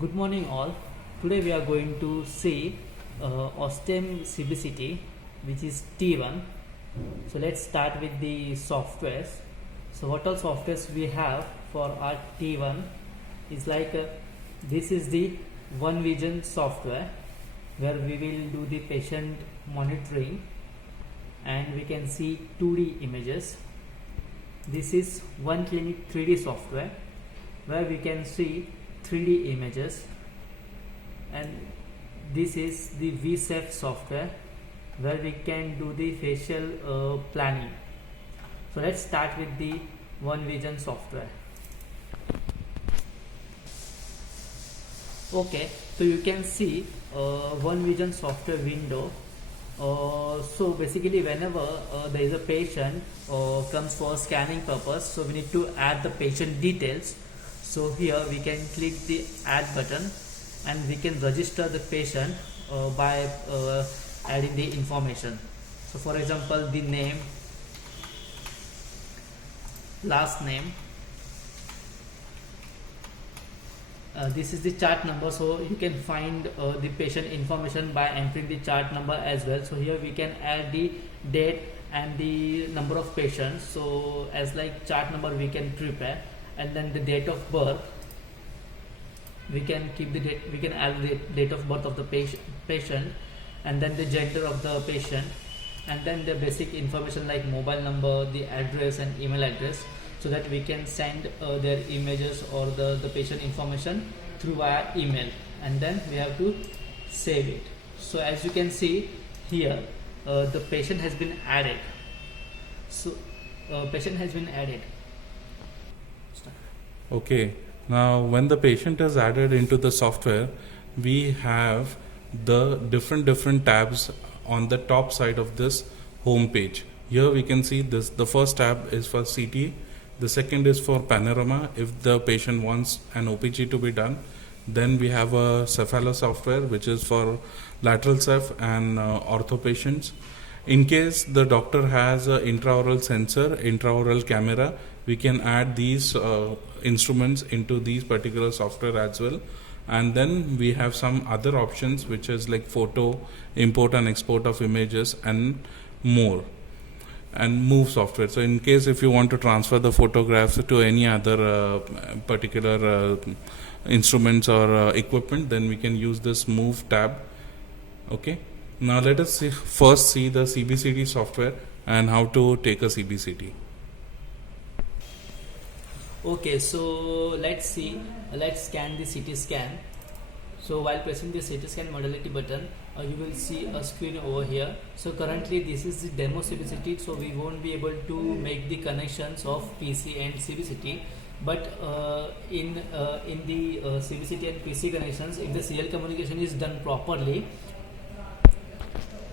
Good morning, all. Today we are going to see Ostem CBCT, which is T1. So let's start with the softwares. So what all softwares we have for our T1 is like this is the One Vision software where we will do the patient monitoring and we can see 2D images. This is One Clinic 3D software where we can see 3D images, and this is the VSEF software where we can do the facial planning. So let's start with the One Vision software. Okay, so you can see One Vision software window. So basically whenever there is a patient comes for scanning purpose, so we need to add the patient details. So here we can click the add button and we can register the patient by adding the information. So for example, the name, last name, this is the chart number, so you can find the patient information by entering the chart number as well. So here we can add the date and the number of patients. So as like chart number we can prepare, and then the date of birth we can keep the date, we can add the date of birth of the patient, and then the gender of the patient, and then the basic information like mobile number, the address and email address, so that we can send their images or the patient information through via email, and then we have to save it. So as you can see here, the patient has been added. So patient has been added. Okay, now when the patient is added into the software, we have the different tabs on the top side of this home page. Here we can see this, the first tab is for CT, the second is for panorama if the patient wants an OPG to be done. Then we have a Cephalo software which is for lateral ceph and ortho patients. In case the doctor has an intraoral sensor, intraoral camera, we can add these instruments into these particular software as well. And then we have some other options which is like photo, import and export of images and more, and move software. So in case if you want to transfer the photographs to any other particular instruments or equipment, then we can use this move tab. Okay, now let us first see the CBCT software and how to take a CBCT. Okay, so let's scan the CT scan. So while pressing the CT scan modality button, you will see a screen over here. So currently this is the demo CBCT, so we won't be able to make the connections of PC and CBCT. But in the CBCT and PC connections, if the serial communication is done properly,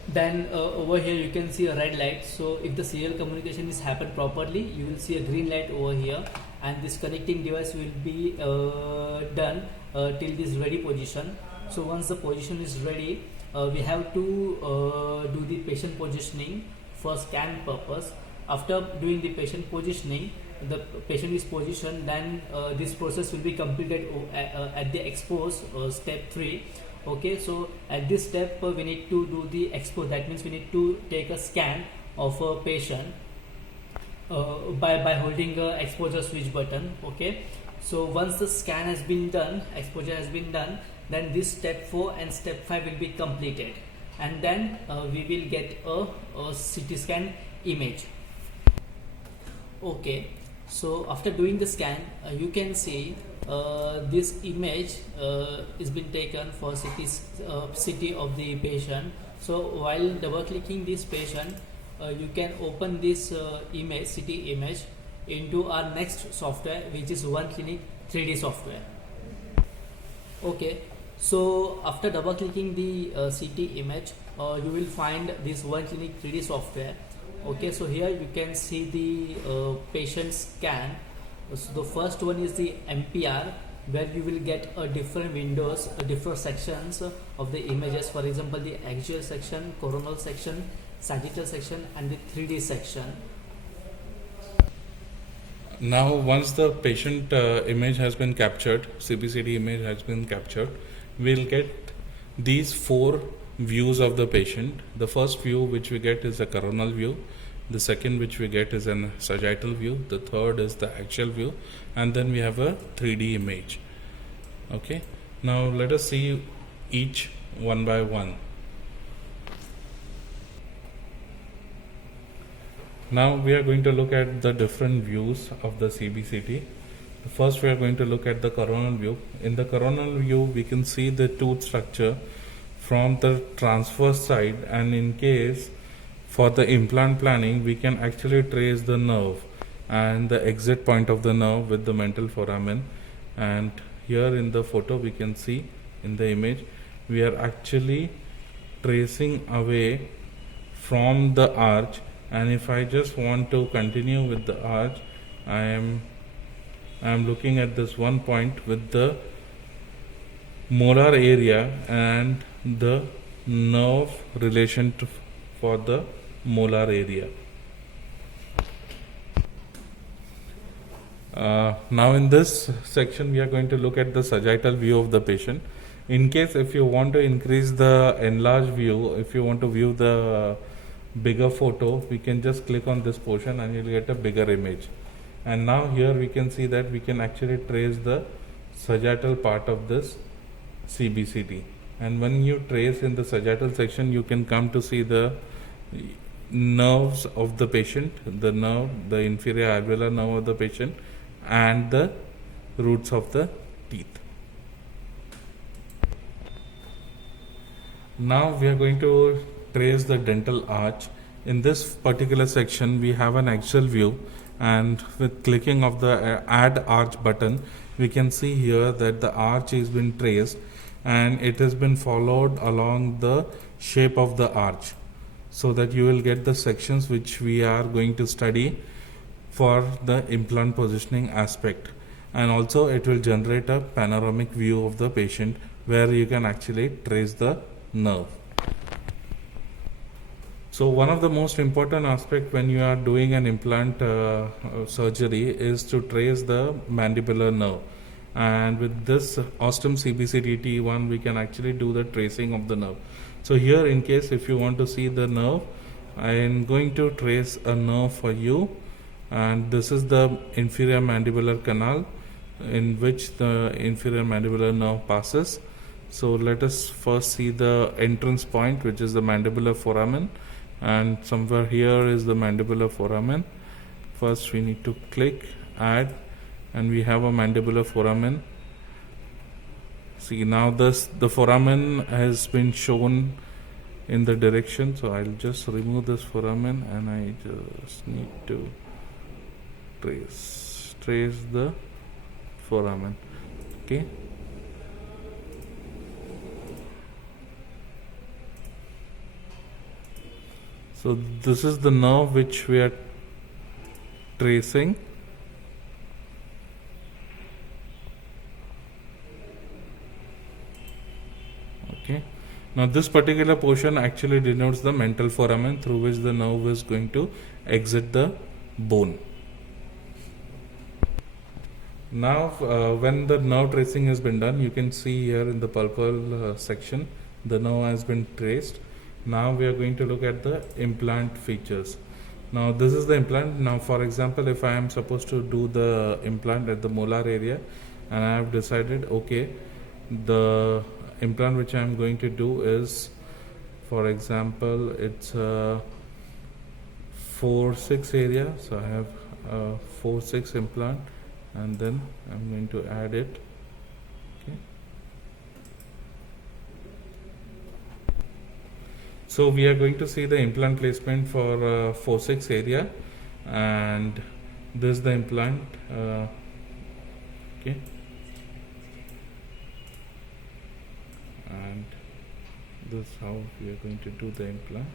then over here you can see a red light. So if the serial communication is happened properly, you will see a green light over here, and this connecting device will be done till this ready position. So once the position is ready, we have to do the patient positioning for scan purpose. After doing the patient positioning, the patient is positioned, then this process will be completed at the expose step 3. Okay, so at this step we need to do the expose. That means we need to take a scan of a patient by holding a exposure switch button. Okay, so once the scan has been done, exposure has been done, then this step 4 and step 5 will be completed, and then we will get a CT scan image. Okay, so after doing the scan, you can see this image is been taken for CT of the patient. So while double clicking this patient, you can open this image, CT image, into our next software, which is One Clinic 3D software. Okay, so after double clicking the CT image, you will find this One Clinic 3D software. Okay, so here you can see the patient scan. So the first one is the MPR, where you will get different windows, different sections of the images. For example, the axial section, coronal section, sagittal section, and the 3D section. Now, once the patient image has been captured, CBCT image has been captured, we'll get these four views of the patient. The first view which we get is a coronal view. The second which we get is a sagittal view. The third is the axial view, and then we have a 3D image. Okay. Now let us see each one by one. Now we are going to look at the different views of the CBCT. First, we are going to look at the coronal view. In the coronal view, we can see the tooth structure from the transverse side, and in case for the implant planning, we can actually trace the nerve and the exit point of the nerve with the mental foramen. And here in the photo, we can see in the image, we are actually tracing away from the arch. And if I just want to continue with the arch, I am looking at this one point with the molar area and the nerve relation for the molar area. Now in this section we are going to look at the sagittal view of the patient. In case if you want to increase the enlarged view, if you want to view the bigger photo, we can just click on this portion and you'll get a bigger image. And now here we can see that we can actually trace the sagittal part of this CBCT. And when you trace in the sagittal section, you can come to see the nerves of the patient, the nerve, the inferior alveolar nerve of the patient, and the roots of the teeth. Now we are going to trace the dental arch. In this particular section, we have an axial view, and with clicking of the add arch button, we can see here that the arch has been traced and it has been followed along the shape of the arch, so that you will get the sections which we are going to study for the implant positioning aspect. And also it will generate a panoramic view of the patient where you can actually trace the nerve. So one of the most important aspect when you are doing an implant surgery is to trace the mandibular nerve. And with this Ostem CBCT T1, we can actually do the tracing of the nerve. So here, in case if you want to see the nerve, I am going to trace a nerve for you. And this is the inferior mandibular canal in which the inferior mandibular nerve passes. So let us first see the entrance point, which is the mandibular foramen. And somewhere here is the mandibular foramen. First we need to click add, and we have a mandibular foramen. See, now the foramen has been shown in the direction, so I'll just remove this foramen and I just need to trace the foramen. Okay. So this is the nerve which we are tracing. Okay. Now this particular portion actually denotes the mental foramen through which the nerve is going to exit the bone. Now when the nerve tracing has been done, you can see here in the pulpal section the nerve has been traced. Now we are going to look at the implant features. Now this is the implant. Now for example, if I am supposed to do the implant at the molar area and I have decided, okay, the implant which I am going to do is, for example, it's a 4-6 area. So I have a 4-6 implant, and then I'm going to add it. Okay. So we are going to see the implant placement for 4-6 area, and this is the implant. Okay. And this is how we are going to do the implant.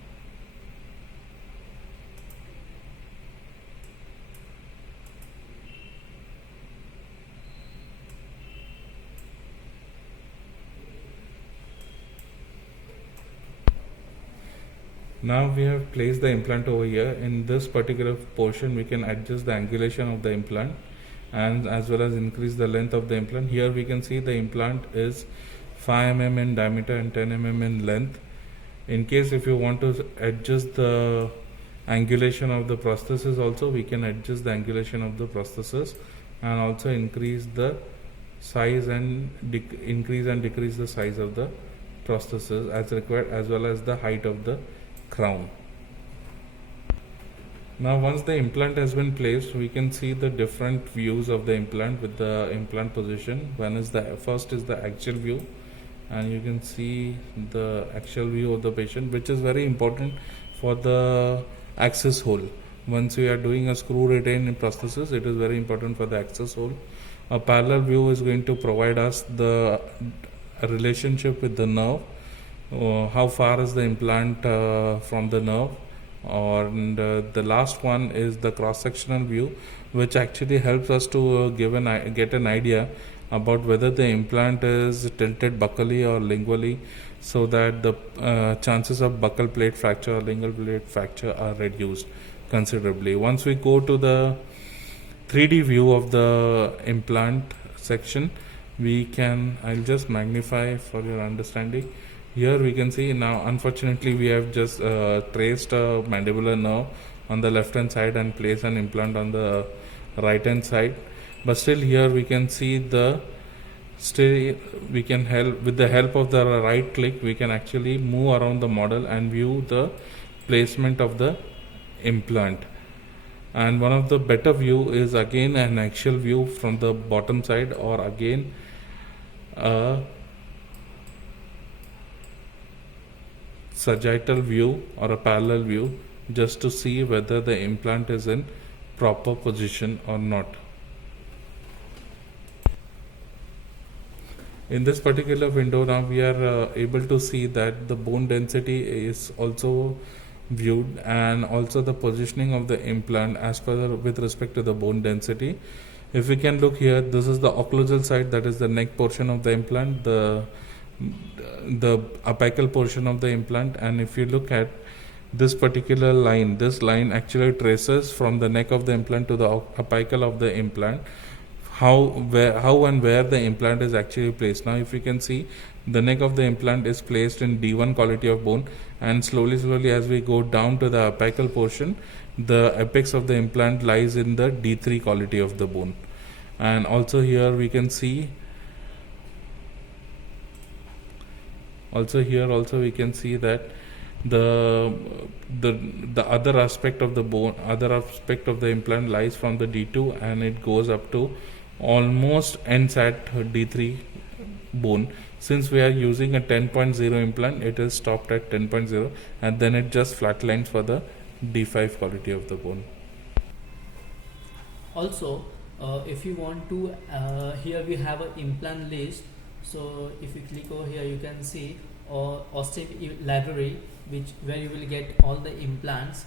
Now we have placed the implant over here. In this particular portion, we can adjust the angulation of the implant and as well as increase the length of the implant. Here we can see the implant is 5 mm in diameter and 10 mm in length. In case if you want to adjust the angulation of the prosthesis also, we can adjust the angulation of the prosthesis and also increase the size and increase and decrease the size of the prosthesis as required, as well as the height of the crown. Now once the implant has been placed, we can see the different views of the implant with the implant position. First is the axial view, and you can see the axial view of the patient, which is very important for the access hole. Once we are doing a screw retain in prosthesis, it is very important for the access hole. A parallel view is going to provide us the relationship with the nerve, how far is the implant from the nerve, and the last one is the cross-sectional view, which actually helps us to get an idea about whether the implant is tilted buccally or lingually, so that the chances of buccal plate fracture or lingual plate fracture are reduced considerably. Once we go to the 3D view of the implant section, I'll just magnify for your understanding. Here we can see, now unfortunately we have just traced a mandibular nerve on the left hand side and placed an implant on the right hand side, but still here we can see we can help with the help of the right click, we can actually move around the model and view the placement of the implant. And one of the better view is again an axial view from the bottom side, or again a sagittal view or a parallel view, just to see whether the implant is in proper position or not. In this particular window, now we are able to see that the bone density is also viewed, and also the positioning of the implant as per with respect to the bone density. If we can look here, this is the occlusal side, that is the neck portion of the implant, the apical portion of the implant. And if you look at this particular line, this line actually traces from the neck of the implant to the apical of the implant, how and where the implant is actually placed. Now if you can see, the neck of the implant is placed in D1 quality of bone, and slowly as we go down to the apical portion, the apex of the implant lies in the D3 quality of the bone. And also here we can see, we can see that the other aspect of the bone, other aspect of the implant lies from the D2, and it goes up to almost ends at D3 bone. Since we are using a 10.0 implant, it is stopped at 10.0, and then it just flatlines for the D5 quality of the bone. Also, if you want to, here we have an implant list. So if you click over here, you can see OSTEM library, where you will get all the implants,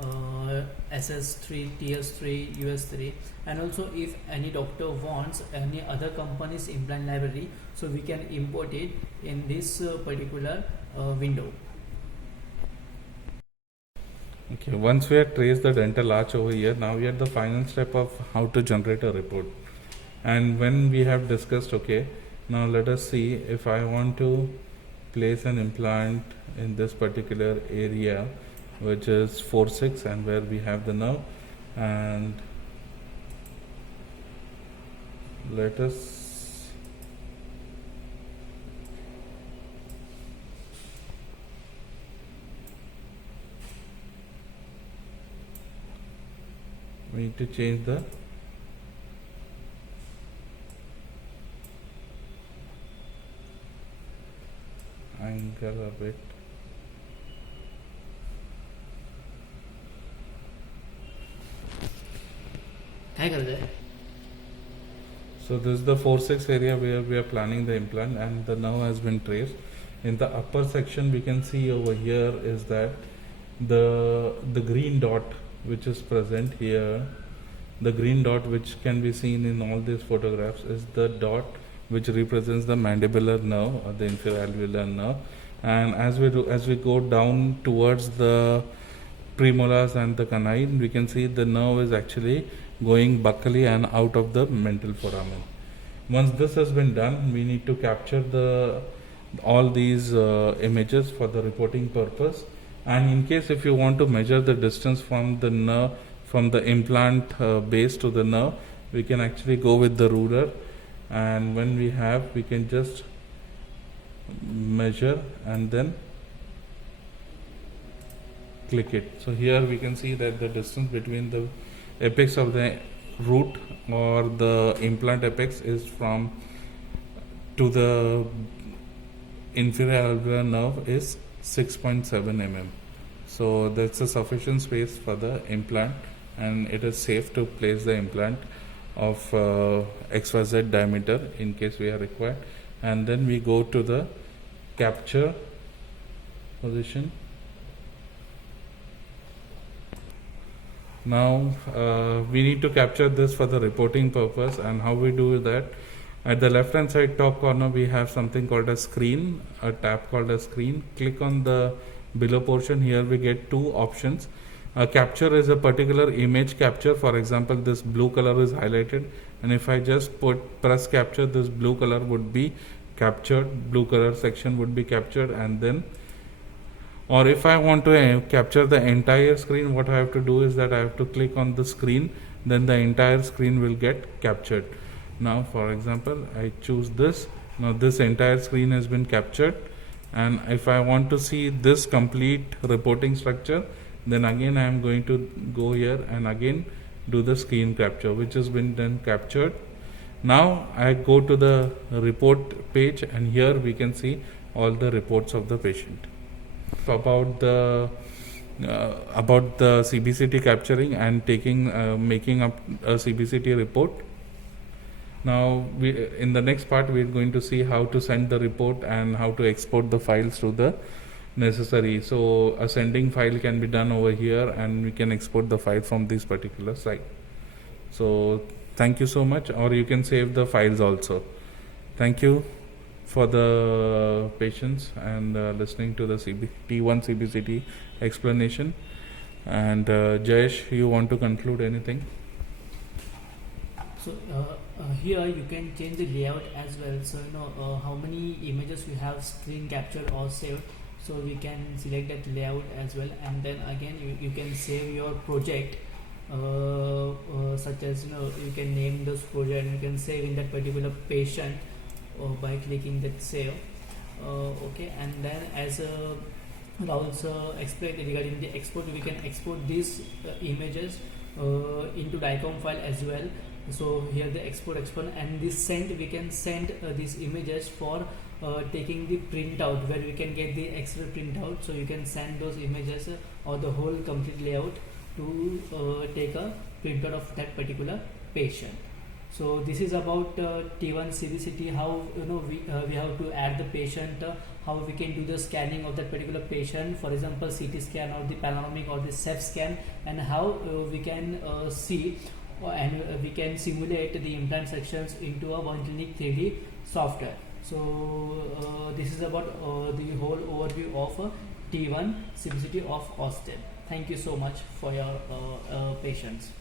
SS3, TS3, US3, and also if any doctor wants any other company's implant library, so we can import it in this particular window. Okay, once we have traced the dental arch over here, now we are at the final step of how to generate a report. And when we have discussed, okay, now let us see if I want to place an implant in this particular area, which is 4-6, and where we have the nerve, and let us we need to change the angle a bit. So this is the 4-6 area where we are planning the implant, and the nerve has been traced. In the upper section, we can see over here is that the green dot which is present here, the green dot which can be seen in all these photographs, is the dot which represents the mandibular nerve or the inferior alveolar nerve, and as we go down towards the premolars and the canine, we can see the nerve is actually going buccally and out of the mental foramen. Once this has been done, we need to capture all these images for the reporting purpose. And in case if you want to measure the distance from the nerve, from the implant base to the nerve, we can actually go with the ruler, and when we can just measure and then click it. So here we can see that the distance between the apex of the root or the implant apex is from to the inferior alveolar nerve is 6.7 mm. So that's a sufficient space for the implant, and it is safe to place the implant of XYZ diameter in case we are required. And then we go to the capture position. Now we need to capture this for the reporting purpose, and how we do that, at the left hand side top corner we have something called a screen, a tab called a screen. Click on the below portion. Here we get two options. A capture is a particular image capture. For example, this blue color is highlighted, and if I just press capture, this blue color would be captured, blue color section would be captured. And then, or if I want to capture the entire screen, what I have to do is that I have to click on the screen, then the entire screen will get captured. Now for example, I choose this. Now this entire screen has been captured, and if I want to see this complete reporting structure, then again I am going to go here and again do the screen capture, which has been then captured. Now I go to the report page, and here we can see all the reports of the patient. About the CBCT capturing and making up a CBCT report. Now in the next part we are going to see how to send the report and how to export the files to the necessary. So a sending file can be done over here, and we can export the file from this particular site. So thank you so much, or you can save the files also. Thank you for the patience and listening to the T1 CBCT explanation. And Jayesh, you want to conclude anything? So here you can change the layout as well. So how many images you have screen captured or saved. So we can select that layout as well, and then again you can save your project, such as you can name this project, and you can save in that particular patient by clicking that save. Okay, and then as Rahul explained regarding the export, we can export these images into DICOM file as well. So here the export, and this send, we can send these images for taking the printout, where we can get the X-ray printout. So you can send those images or the whole complete layout to take a printout of that particular patient. So this is about T1 CBCT, how we have to add the patient, how we can do the scanning of that particular patient, for example CT scan or the panoramic or the CEPH scan, and how we can see and we can simulate the implant sections into a one-clinic 3D software. So this is about the whole overview of T1 CBCT of Austin. Thank you so much for your patience.